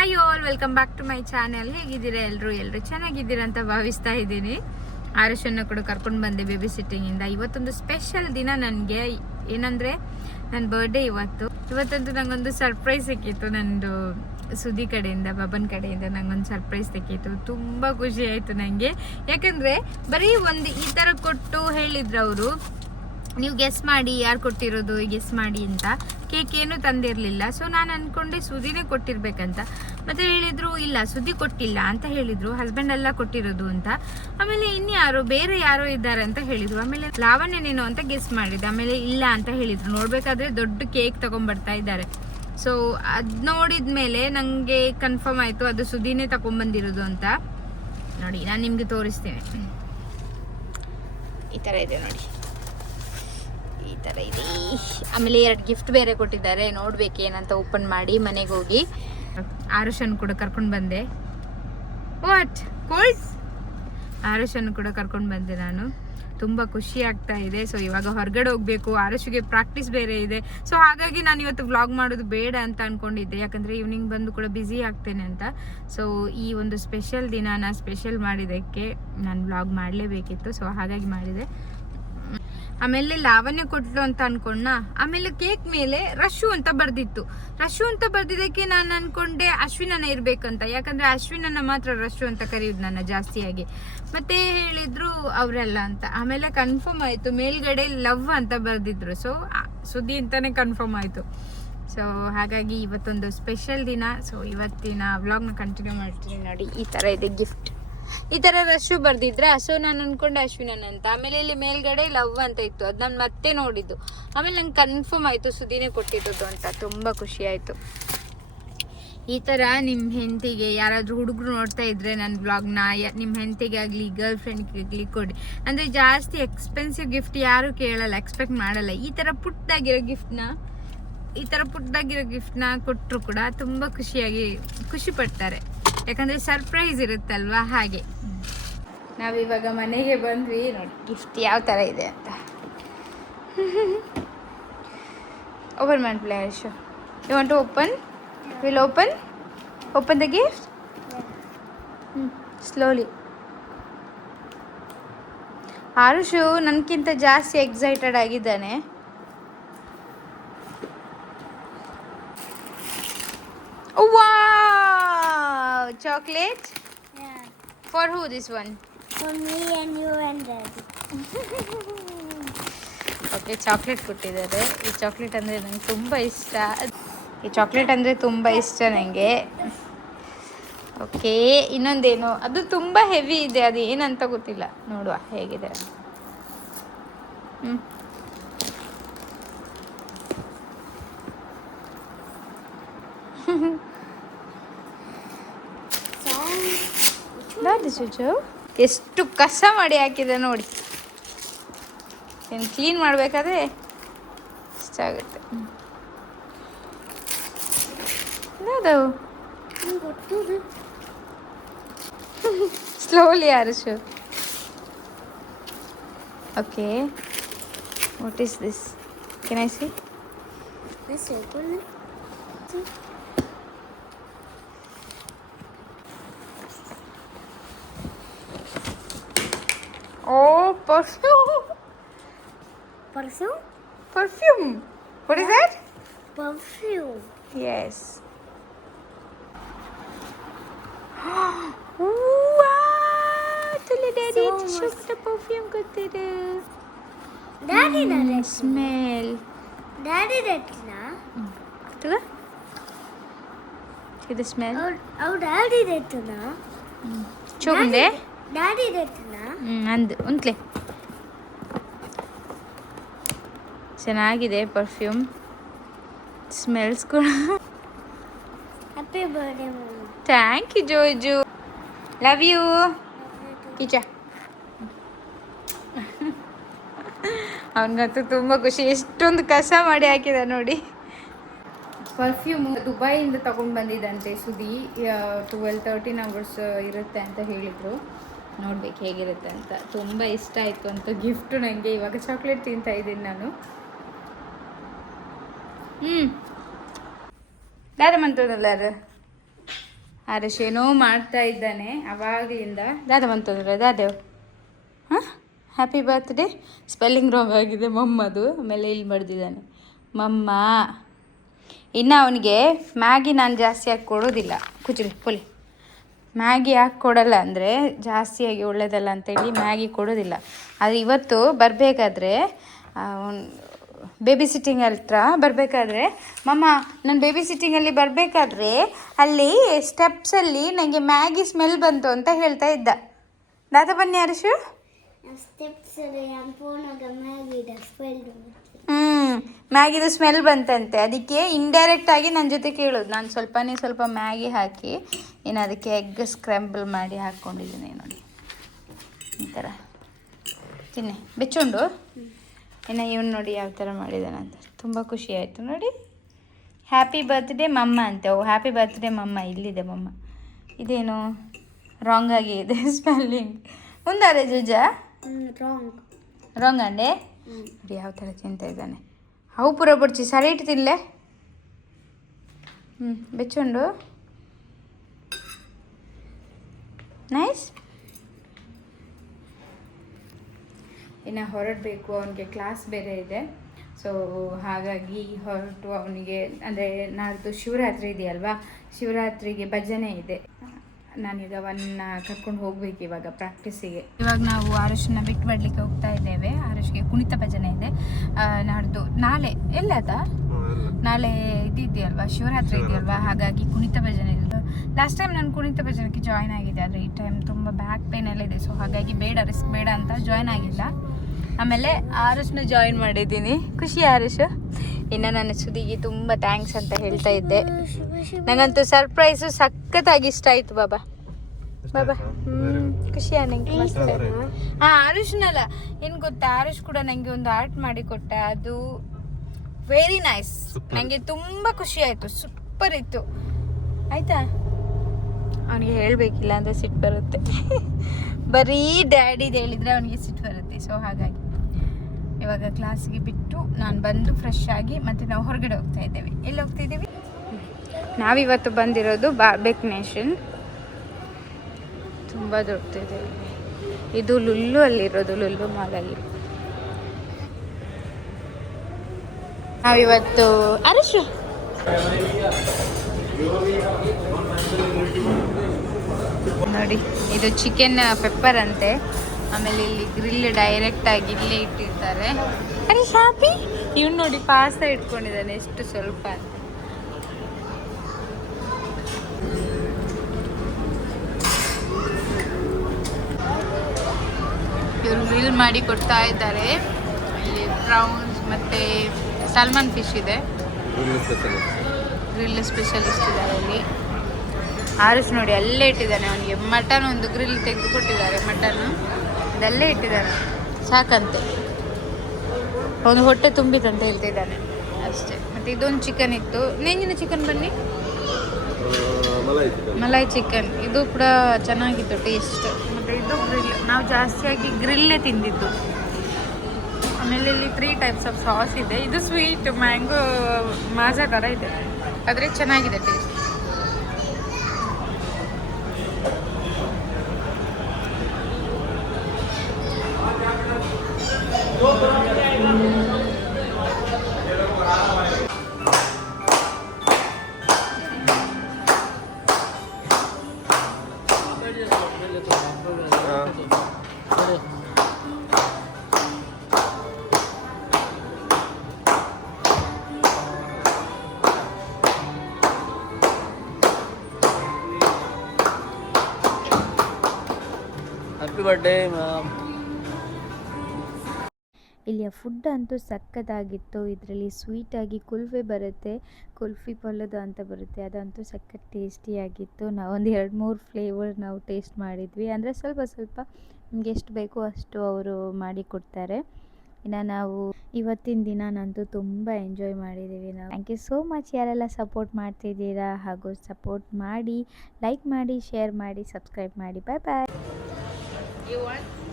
Hi all, welcome back to my channel. ಹೇಗಿದ್ದೀರಾ ಎಲ್ಲರೂ ಚೆನ್ನಾಗಿದ್ದೀರಾ ಅಂತ ಭಾವಿಸ್ತಾ ಇದ್ದೀನಿ. ಆರುಷನ್ನು ಕೂಡ ಕರ್ಕೊಂಡು ಬಂದೆ ಬೇಬಿ ಸಿಟ್ಟಿಂಗಿಂದ. ಇವತ್ತೊಂದು ಸ್ಪೆಷಲ್ ದಿನ ನನಗೆ. ಏನಂದರೆ ನನ್ನ ಬರ್ಡೇ ಇವತ್ತಂತೂ ನಂಗೊಂದು ಸರ್ಪ್ರೈಸ್ ಸಿಕ್ಕಿತ್ತು. ನಂದು ಸುದ್ದಿ ಕಡೆಯಿಂದ, ಬಬನ್ ಕಡೆಯಿಂದ ನಂಗೊಂದು ಸರ್ಪ್ರೈಸ್ ಸಿಕ್ಕಿತ್ತು. ತುಂಬ ಖುಷಿ ಆಯಿತು ನನಗೆ. ಯಾಕಂದರೆ ಬರೀ ಒಂದು ಈ ಥರ ಕೊಟ್ಟು ಹೇಳಿದ್ರು ಅವರು, ನೀವು ಗೆಸ್ ಮಾಡಿ ಯಾರು ಕೊಟ್ಟಿರೋದು, ಗೆಸ್ ಮಾಡಿ ಅಂತ. ಕೇಕ್ ಏನು ತಂದಿರಲಿಲ್ಲ. ಸೊ ನಾನು ಅಂದ್ಕೊಂಡೆ ಸುದ್ದಿನೇ ಕೊಟ್ಟಿರ್ಬೇಕಂತ. ಮತ್ತೆ ಹೇಳಿದ್ರು ಇಲ್ಲ, ಸುದ್ದಿ ಕೊಟ್ಟಿಲ್ಲ ಅಂತ ಹೇಳಿದ್ರು, ಹಸ್ಬೆಂಡ್ ಎಲ್ಲ ಕೊಟ್ಟಿರೋದು ಅಂತ. ಆಮೇಲೆ ಇನ್ಯಾರು ಬೇರೆ ಯಾರೋ ಇದ್ದಾರೆ ಅಂತ ಹೇಳಿದ್ರು. ಆಮೇಲೆ ಲಾವಣ್ಯನೇನೋ ಅಂತ ಗೆಸ್ ಮಾಡಿದ್ದೆ. ಆಮೇಲೆ ಇಲ್ಲ ಅಂತ ಹೇಳಿದ್ರು. ನೋಡ್ಬೇಕಾದ್ರೆ ದೊಡ್ಡ ಕೇಕ್ ತಗೊಂಡ್ಬರ್ತಾ ಇದ್ದಾರೆ. ಸೊ ಅದು ನೋಡಿದ್ಮೇಲೆ ನನಗೆ ಕನ್ಫರ್ಮ್ ಆಯಿತು ಅದು ಸುದ್ದಿನೇ ತಗೊಂಡ್ಬಂದಿರೋದು ಅಂತ. ನೋಡಿ, ನಾನು ನಿಮಗೆ ತೋರಿಸ್ತೇನೆ. ಈ ಥರ ಇದೆ ನೋಡಿ, ಈ ಥರ ಇದೆ. ಆಮೇಲೆ 2 ಗಿಫ್ಟ್ ಬೇರೆ ಕೊಟ್ಟಿದ್ದಾರೆ. ನೋಡ್ಬೇಕೇನಂತ ಓಪನ್ ಮಾಡಿ ಮನೆಗೆ ಹೋಗಿ. ಆರುಷನ್ ಕೂಡ ಕರ್ಕೊಂಡು ಬಂದೆ. What cold? ಆರುಷನ್ ಕೂಡ ಕರ್ಕೊಂಡು ಬಂದೆ ನಾನು. ತುಂಬ ಖುಷಿ ಆಗ್ತಾ ಇದೆ. ಸೊ ಇವಾಗ ಹೊರಗಡೆ ಹೋಗಬೇಕು. ಆರುಷಿಗೆ ಪ್ರಾಕ್ಟೀಸ್ ಬೇರೆ ಇದೆ. ಸೊ ಹಾಗಾಗಿ ನಾನು ಇವತ್ತು ವ್ಲಾಗ್ ಮಾಡೋದು ಬೇಡ ಅಂತ ಅಂದ್ಕೊಂಡಿದ್ದೆ. ಯಾಕಂದರೆ ಈವ್ನಿಂಗ್ ಬಂದು ಕೂಡ ಬ್ಯುಸಿ ಆಗ್ತೇನೆ ಅಂತ. ಸೊ ಈ ಒಂದು ಸ್ಪೆಷಲ್ ದಿನ ಸ್ಪೆಷಲ್ ಮಾಡಿದ್ದಕ್ಕೆ ನಾನು ವ್ಲಾಗ್ ಮಾಡಲೇಬೇಕಿತ್ತು. ಸೊ ಹಾಗಾಗಿ ಮಾಡಿದೆ. ಆಮೇಲೆ ಲಾವಣ್ಯ ಕೊಟ್ಲು ಅಂತ ಅನ್ಕೊಂಡ. ಆಮೇಲೆ ಕೇಕ್ ಮೇಲೆ ರಶು ಅಂತ ಬರ್ದಿತ್ತು. ರಶು ಅಂತ ಬರ್ದಿದ್ದಕ್ಕೆ ನಾನು ಅನ್ಕೊಂಡೆ ಅಶ್ವಿನನ ಇರ್ಬೇಕಂತ. ಯಾಕಂದ್ರೆ ಅಶ್ವಿನನ ಮಾತ್ರ ರಶು ಅಂತ ಕರೆಯುದು ನನ್ನ ಜಾಸ್ತಿಯಾಗಿ. ಮತ್ತೆ ಹೇಳಿದ್ರು ಅವರೆಲ್ಲ ಅಂತ. ಆಮೇಲೆ ಕನ್ಫರ್ಮ್ ಆಯ್ತು, ಮೇಲ್ಗಡೆ ಲವ್ ಅಂತ ಬರ್ದಿದ್ರು. ಸೊ ಸುದ್ದಿ ಅಂತಾನೆ ಕನ್ಫರ್ಮ್ ಆಯ್ತು. ಸೊ ಹಾಗಾಗಿ ಇವತ್ತೊಂದು ಸ್ಪೆಷಲ್ ದಿನ. ಸೊ ಇವತ್ತಿನ ವ್ಲಾಗ್ನ ಕಂಟಿನ್ಯೂ ಮಾಡ್ತೀನಿ. ನೋಡಿ, ಈ ಥರ ಇದೆ ಗಿಫ್ಟ್. ಈ ಥರ ರಶು ಬರ್ದಿದ್ರ. ಸೊ ನಾನು ಅನ್ಕೊಂಡೆ ಅಶ್ವಿನನ್ ಅಂತ. ಆಮೇಲೆ ಇಲ್ಲಿ ಮೇಲ್ಗಡೆ ಲವ್ ಅಂತ ಇತ್ತು. ಅದು ನಾನು ಮತ್ತೆ ನೋಡಿದ್ದು. ಆಮೇಲೆ ನಂಗೆ ಕನ್ಫರ್ಮ್ ಆಯಿತು ಸುದ್ದಿನೇ ಕೊಟ್ಟಿರೋದು ಅಂತ. ತುಂಬ ಖುಷಿ ಆಯಿತು. ಈ ಥರ ನಿಮ್ಮ ಹೆಂಡತಿಗೆ ಯಾರಾದರೂ ಹುಡುಗರು ನೋಡ್ತಾ ಇದ್ರೆ ನನ್ನ ವ್ಲಾಗ್ನ, ನಿಮ್ಮ ಹೆಂಡತಿಗೆ ಆಗಲಿ ಗರ್ಲ್ ಫ್ರೆಂಡ್ಗೆ ಆಗಲಿ ಕೊಡಿ. ಅಂದರೆ ಜಾಸ್ತಿ ಎಕ್ಸ್ಪೆನ್ಸಿವ್ ಗಿಫ್ಟ್ ಯಾರು ಕೇಳಲ್ಲ, ಎಕ್ಸ್ಪೆಕ್ಟ್ ಮಾಡಲ್ಲ. ಈ ಥರ ಪುಟ್ಟದಾಗಿರೋ ಗಿಫ್ಟ್ನ ಕೊಟ್ಟರು ಕೂಡ ತುಂಬ ಖುಷಿ ಪಡ್ತಾರೆ. ಯಾಕಂದರೆ ಸರ್ಪ್ರೈಸ್ ಇರುತ್ತಲ್ವಾ, ಹಾಗೆ. ನಾವಿವಾಗ ಮನೆಗೆ ಬಂದ್ವಿ. ನೋಡಿ ಗಿಫ್ಟ್ ಯಾವ ಥರ ಇದೆ ಅಂತ. ಓಪನ್ ಮಾಡ್ಬಿಡಿ Ayushu. You want to open? Will open the gift. Slowly. Arushu ನನಗಿಂತ ಜಾಸ್ತಿ ಎಕ್ಸೈಟೆಡ್ ಆಗಿದ್ದಾನೆ. Wow! Chocolate? Yeah. For who this one? For me and you and Daddy. Okay, chocolate ಕೊಟ್ಟಿದ್ದಾರೆ. ಈ ಚಾಕ್ಲೇಟ್ ಅಂದರೆ ನಂಗೆ ತುಂಬ ಇಷ್ಟ. ನನಗೆ. ಓಕೆ, ಇನ್ನೊಂದೇನು, ಅದು ತುಂಬ ಹೆವಿ ಇದೆ. ಅದು ಏನಂತ ಗೊತ್ತಿಲ್ಲ. ನೋಡುವ ಹೇಗಿದೆ. ಎಷ್ಟು ಕಸ ಮಾಡಿ ಹಾಕಿದೆ ನೋಡಿ. ಏನು ಕ್ಲೀನ್ ಮಾಡಬೇಕಾದ್ರೆ ಇಷ್ಟ ಆಗುತ್ತೆ. ಅದು slowly Arushu. Okay, what is this? Can I see? Oh, perfume. What is that? Perfume. Yes. Wow! Tell Daddy to show the perfume gottide. Daddy that smell. Daddy that na. Tuga? See the smell? Oh, Daddy that na. Chogande? Daddy that na. ಅಂದು ಉಂಟ್ಲೆ ಚೆನ್ನಾಗಿದೆ perfume. Smells ಕೂಡ. Happy birthday mummy. Thank you Joju, love you. ಕಿಚ ಅವನಿಗಂತೂ ತುಂಬ ಖುಷಿ. ಎಷ್ಟೊಂದು ಕಸ ಮಾಡಿ ಹಾಕಿದ ನೋಡಿ. ಪರ್ಫ್ಯೂಮ್ ದುಬೈಯಿಂದ ತಗೊಂಡು ಬಂದಿದ್ದಂತೆ ಸುದಿ. 12-13 hours ಇರುತ್ತೆ ಅಂತ ಹೇಳಿದರು. ನೋಡ್ಬೇಕು ಹೇಗಿರುತ್ತೆ ಅಂತ. ತುಂಬ ಇಷ್ಟ ಆಯಿತು ಅಂತ ಗಿಫ್ಟು ನನಗೆ. ಇವಾಗ ಚಾಕ್ಲೇಟ್ ತಿಂತಾ ಇದ್ದೀನಿ ನಾನು. ದಾರ ಮಂತದಲ್ಲಾರ ಆರುಷ್ ಏನೋ ಮಾಡ್ತಾ ಇದ್ದಾನೆ ಅವಾಗಲಿಂದ. ದಾದ ಬಂತಂದ್ರೆ ದಾದೇವ್ ಹಾಂ ಹ್ಯಾಪಿ ಬರ್ತ್ಡೇ. ಸ್ಪೆಲ್ಲಿಂಗ್ ರಾಂಗ್ ಆಗಿದೆ ಮಮ್ಮದು. ಆಮೇಲೆ ಇಲ್ಲಿ ಬಡ್ದಿದ್ದಾನೆ ಮಮ್ಮ. ಇನ್ನು ಅವನಿಗೆ ಮ್ಯಾಗಿ ನಾನು ಜಾಸ್ತಿಯಾಗಿ ಕೊಡೋದಿಲ್ಲ. ಕುಚ್ರಿ ಪೊಲಿ ಮ್ಯಾಗಿ ಯಾಕೆ ಕೊಡಲ್ಲ ಅಂದರೆ ಜಾಸ್ತಿಯಾಗಿ ಒಳ್ಳೇದಲ್ಲ ಅಂತೇಳಿ ಮ್ಯಾಗಿ ಕೊಡೋದಿಲ್ಲ. ಆದರೆ ಇವತ್ತು ಬರಬೇಕಾದ್ರೆ ಬೇಬಿ ಸಿಟ್ಟಿಂಗ್ ಹತ್ರ ಬರಬೇಕಾದ್ರೆ ಮಮ್ಮ ನಾನು ಬೇಬಿ ಸಿಟ್ಟಿಂಗಲ್ಲಿ ಬರಬೇಕಾದ್ರೆ ಅಲ್ಲಿ ಸ್ಟೆಪ್ಸಲ್ಲಿ ನನಗೆ ಮ್ಯಾಗಿ ಸ್ಮೆಲ್ ಬಂತು ಅಂತ ಹೇಳ್ತಾ ಇದ್ದ. ದಾದ ಬನ್ನಿ ಅರುಷು. ಮ್ಯಾಗಿದು ಸ್ಮೆಲ್ ಬಂತಂತೆ, ಅದಕ್ಕೆ ಇಂಡೈರೆಕ್ಟಾಗಿ ನನ್ನ ಜೊತೆ ಕೇಳೋದು. ನಾನು ಸ್ವಲ್ಪ ಮ್ಯಾಗಿ ಹಾಕಿ ಇನ್ನು ಅದಕ್ಕೆ ಎಗ್ ಸ್ಕ್ರಂಬಲ್ ಮಾಡಿ ಹಾಕ್ಕೊಂಡಿದ್ದೀನಿ ನೋಡಿ. ಈ ಥರ ತಿನ್ನಿ ಬೆಚ್ಚುಂಡು. ಇನ್ನು ಇವನು ನೋಡಿ ಯಾವ ಥರ ಮಾಡಿದಾನಂತ ತುಂಬ ಖುಷಿ ಆಯಿತು ನೋಡಿ. ಹ್ಯಾಪಿ ಬರ್ತ್ಡೇ ಮಮ್ಮ ಅಂತೆ. ಓ ಹ್ಯಾಪಿ ಬರ್ತ್ಡೇ ಮಮ್ಮ. ಇಲ್ಲಿದೆ ಮಮ್ಮ. ಇದೇನು ರಾಂಗ್ ಆಗಿ ಇದೆ ಸ್ಪೆಲ್ಲಿಂಗ್. ಮುಂದಾರೆ ಜುಜಾ ರಾಂಗ್ ಅಂಡೆ ನೋಡಿ ಯಾವ ಥರ ತಿಂತಾ ಇದ್ದಾನೆ. ಅವು ಪೂರ ಬಡ್ಚಿ ಸರಿ ಇಟ್ಟು ತಿನ್ಲೆ. ಬೆಚ್ಚುಂಡು ನೈಸ್. ಇನ್ನು ಹೊರಡಬೇಕು, ಅವನಿಗೆ ಕ್ಲಾಸ್ ಬೇರೆ ಇದೆ. ಸೊ ಹಾಗಾಗಿ ಹೊರಟು ಅವನಿಗೆ ಅಂದರೆ ನಾಡ್ದು ಶಿವರಾತ್ರಿ ಇದೆಯಲ್ವಾ, ಶಿವರಾತ್ರಿಗೆ ಭಜನೆ ಇದೆ. ನಾನೀಗ ಅವನ್ನ ಕರ್ಕೊಂಡು ಹೋಗ್ಬೇಕು ಇವಾಗ ಪ್ರಾಕ್ಟೀಸಿಗೆ. ಇವಾಗ ನಾವು ಆರುಷನ್ನ ಬಿಟ್ಟು ಬರಲಿಕ್ಕೆ ಹೋಗ್ತಾ ಇದ್ದೇವೆ. ಆರುಷ್ಗೆ ಕುಣಿತ ಭಜನೆ ಇದೆ ನಾಡ್ದು. ನಾಳೆ ಎಲ್ಲದ ನಾಳೆ ಇದೆಯಲ್ವಾ, ಶಿವರಾತ್ರಿ ಇದೆಯಲ್ವಾ, ಹಾಗಾಗಿ ಕುಣಿತ ಭಜನೆ ಇದೆ. ಲಾಸ್ಟ್ ಟೈಮ್ ನಾನು ಕುಣಿತ ಭಜನೆಗೆ ಜಾಯ್ನ್ ಆಗಿದೆ, ಆದರೆ ಈ ಟೈಮ್ ತುಂಬ ಬ್ಯಾಕ್ ಪೇನ್ ಎಲ್ಲ ಇದೆ. ಸೊ ಹಾಗಾಗಿ ಬೇಡ, ರಿಸ್ಕ್ ಬೇಡ ಅಂತ ಜಾಯ್ನ್ ಆಗಿಲ್ಲ. ಆಮೇಲೆ ಆರುಷ್ನ ಜಾಯಿನ್ ಮಾಡಿದ್ದೀನಿ. ಖುಷಿ ಆರುಷ್. ಇನ್ನು ನನ್ನ ಸುದಿಗೆ ತುಂಬ ಥ್ಯಾಂಕ್ಸ್ ಅಂತ ಹೇಳ್ತಾ ಇದ್ದೆ. ನನಗಂತೂ ಸರ್ಪ್ರೈಸು ಸಖತ್ತಾಗಿ ಇಷ್ಟ ಆಯಿತು ಬಾಬಾ. ಬಾಬಾ ಖುಷಿಯಾ ನಂಗೆ ಮಸ್ತ್. ಹಾಂ ಆರುಷ್ನಲ್ಲ ಏನು ಗೊತ್ತಾ, ಆರುಷ್ ಕೂಡ ನನಗೆ ಒಂದು ಆರ್ಟ್ ಮಾಡಿ ಕೊಟ್ಟ. ಅದು ವೆರಿ ನೈಸ್. ನನಗೆ ತುಂಬ ಖುಷಿ ಆಯಿತು. ಸೂಪರ್ ಇತ್ತು. ಆಯಿತಾ, ಅವನಿಗೆ ಹೇಳಬೇಕಿಲ್ಲ ಅಂದರೆ ಸಿಟ್ಟು ಬರುತ್ತೆ. ಬರೀ ಡ್ಯಾಡಿದು ಹೇಳಿದರೆ ಅವನಿಗೆ ಸಿಟ್ಟು ಬರುತ್ತೆ. ಸೊ ಹಾಗಾಗಿ ಇವಾಗ ಕ್ಲಾಸಿಗೆ ಬಿಟ್ಟು ನಾನು ಬಂದು ಫ್ರೆಶ್ ಆಗಿ ಮತ್ತೆ ನಾವು ಹೊರಗಡೆ ಹೋಗ್ತಾ ಇದ್ದೇವೆ. ಎಲ್ಲಿ ಹೋಗ್ತಾ ಇದ್ದೀವಿ? ನಾವಿವತ್ತು ಬಂದಿರೋದು ಬಾರ್ಬೆಕ್ ನೇಷನ್. ತುಂಬ ದೊಡ್ಡದಿದೆ. ಇದು ಲುಲ್ಲು ಅಲ್ಲಿರೋದು, ಲುಲ್ಲು ಮಾಲಲ್ಲಿ. ನಾವಿವತ್ತು ಅರಶು ನೋಡಿ, ಇದು ಚಿಕನ್ ಪೆಪ್ಪರ್ ಅಂತೆ. ಆಮೇಲೆ ಇಲ್ಲಿ ಗ್ರಿಲ್ ಡೈರೆಕ್ಟ್ ಆಗಿ ಇಲ್ಲೇ ಇಟ್ಟಿರ್ತಾರೆ. ಅರೆ ಶಾಪಿ ಇವ್ನು ನೋಡಿ ಪಾಸ್ತಾ ಇಟ್ಕೊಂಡಿದ್ದಾನೆ, ಎಷ್ಟು ಸ್ವಲ್ಪ ಅಂತ. ಇವರು ಗ್ರಿಲ್ ಮಾಡಿ ಕೊಡ್ತಾ ಇದ್ದಾರೆ. ಇಲ್ಲಿ ಪ್ರೌನ್ಸ್ ಮತ್ತೆ ಸಾಲ್ಮನ್ ಫಿಶ್ ಇದೆ. ಗ್ರಿಲ್ ಸ್ಪೆಷಲಿಸ್ಟ್ ಇದ್ದಾರೆ ಇಲ್ಲಿ. ಆರುಷ್ ನೋಡಿ ಅಲ್ಲೇ ಇಟ್ಟಿದ್ದಾನೆ. ಅವನಿಗೆ ಮಟನ್ ಒಂದು ಗ್ರಿಲ್ ತೆಗೆದು ಕೊಟ್ಟಿದ್ದಾರೆ. ಮಟನ್ ಅದಲ್ಲೇ ಇಟ್ಟಿದ್ದಾರೆ, ಸಾಕಂತೆ. ಅವನು ಹೊಟ್ಟೆ ತುಂಬಿತಂತ ಹೇಳ್ತಿದ್ದಾನೆ ಅಷ್ಟೇ. ಮತ್ತು ಇದೊಂದು ಚಿಕನ್ ಇತ್ತು. ನೆಂಜಿನ ಚಿಕನ್ ಬನ್ನಿ, ಮಲೈ ಚಿಕನ್. ಇದು ಕೂಡ ಚೆನ್ನಾಗಿತ್ತು ಟೇಸ್ಟ್. ಮತ್ತು ಇದು ಗ್ರಿಲ್, ನಾವು ಜಾಸ್ತಿಯಾಗಿ ಗ್ರಿಲ್ಲೇ ತಿಂದಿದ್ದು. ಆಮೇಲೆ ಇಲ್ಲಿ 3 ಟೈಪ್ಸ್ ಆಫ್ ಸಾಸ್ ಇದೆ. ಇದು ಸ್ವೀಟ್ ಮ್ಯಾಂಗೋ ಮಾಜಾ ಥರ ಇದೆ, ಆದರೆ ಚೆನ್ನಾಗಿದೆ ಟೇಸ್ಟ್. Happy birthday ma'am. ಇಲ್ಲಿಯ ಫುಡ್ ಅಂತೂ ಸಖತ್ತಾಗಿತ್ತು. ಇದರಲ್ಲಿ ಸ್ವೀಟಾಗಿ ಕುಲ್ಫಿ ಬರುತ್ತೆ, ಕುಲ್ಫಿ ಪಲ್ಲದು ಅಂತ ಬರುತ್ತೆ, ಅದಂತೂ ಸಖತ್ ಟೇಸ್ಟಿಯಾಗಿತ್ತು. ನಾವೊಂದು 2-3 ಫ್ಲೇವರ್ ನಾವು ಟೇಸ್ಟ್ ಮಾಡಿದ್ವಿ. ಅಂದರೆ ಸ್ವಲ್ಪ ನಿಮ್ಗೆ ಎಷ್ಟು ಬೇಕೋ ಅಷ್ಟು ಅವರು ಮಾಡಿ ಕೊಡ್ತಾರೆ. ಇನ್ನು ನಾವು ಇವತ್ತಿನ ದಿನ ನಂತೂ ತುಂಬ ಎಂಜಾಯ್ ಮಾಡಿದ್ದೀವಿ ನಾವು. ಥ್ಯಾಂಕ್ ಯು ಸೋ ಮಚ್ ಯಾರೆಲ್ಲ ಸಪೋರ್ಟ್ ಮಾಡ್ತಿದ್ದೀರಾ. ಹಾಗೂ ಸಪೋರ್ಟ್ ಮಾಡಿ, ಲೈಕ್ ಮಾಡಿ, ಶೇರ್ ಮಾಡಿ, ಸಬ್ಸ್ಕ್ರೈಬ್ ಮಾಡಿ. ಬಾಯ್ ಬಾಯ್. You want?